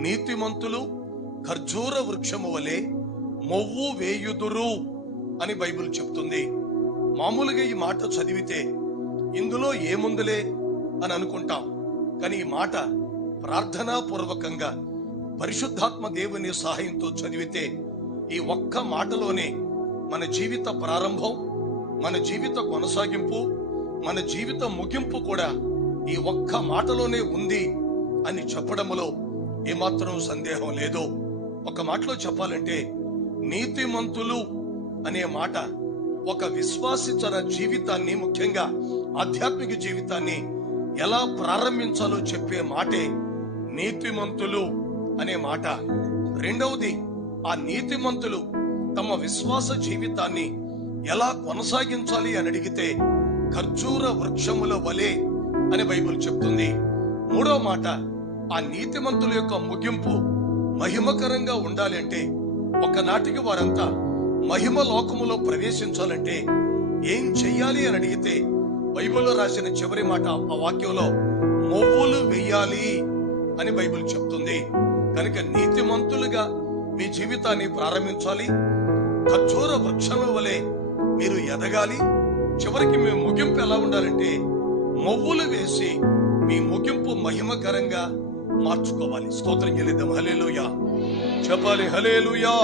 నీతిమంతులు ఖర్జూర వృక్షము వలె మొవ్వు వేయుదురు అని బైబిల్ చెప్తుంది. మామూలుగా ఈ మాట చదివితే ఇందులో ఏముందులే అని అనుకుంటాం. కానీ ఈ మాట ప్రార్థనాపూర్వకంగా పరిశుద్ధాత్మ దేవుని సహాయంతో చదివితే ఈ ఒక్క మాటలోనే మన జీవిత ప్రారంభం మన జీవిత కొనసాగింపు మన జీవిత ముగింపు కూడా ఈ ఒక్క మాటలోనే ఉంది అని చెప్పడంలో ఏమాత్రం సందేహం లేదు ఒక మాటలో చెప్పాలంటే నీతిమంతులు అనే మాట ఒక విశ్వాసి తన జీవితాన్ని ముఖ్యంగా ఆధ్యాత్మిక జీవితాన్ని ఎలా ప్రారంభించాలో చెప్పే మాటే నీతిమంతులు అనే మాట. రెండవది ఆ నీతిమంతులు తమ విశ్వాస జీవితాన్ని ఎలా కొనసాగించాలి అని అడిగితే ఖర్జూర వృక్షముల వలె అని బైబిల్ చెప్తుంది. మూడో మాట ఆ నీతిమంతుల యొక్క ముగింపు మహిమకరంగా ఉండాలి అంటే ఒకనాటికి వారంతా మహిమ లోకములో ప్రవేశించాలంటే ఏం చెయ్యాలి అని అడిగితే బైబిల్లో రాసిన చివరి మాట ఆ వాక్యంలో మొవ్వులు వేయాలి అని బైబిల్ చెప్తుంది. కనుక నీతిమంతులుగా మీ జీవితాన్ని ప్రారంభించాలి. ఖర్జూర వృక్షం వలె మీరు ఎదగాలి. చివరికి మీ ముగింపు ఎలా ఉండాలంటే మొవ్వులు వేసి మీ ముగింపు మహిమకరంగా మార్చుకోవాలి. స్తోత్రం చెల్లిద్దాం. హలేలుయా చెప్పాలి. హలేలుయా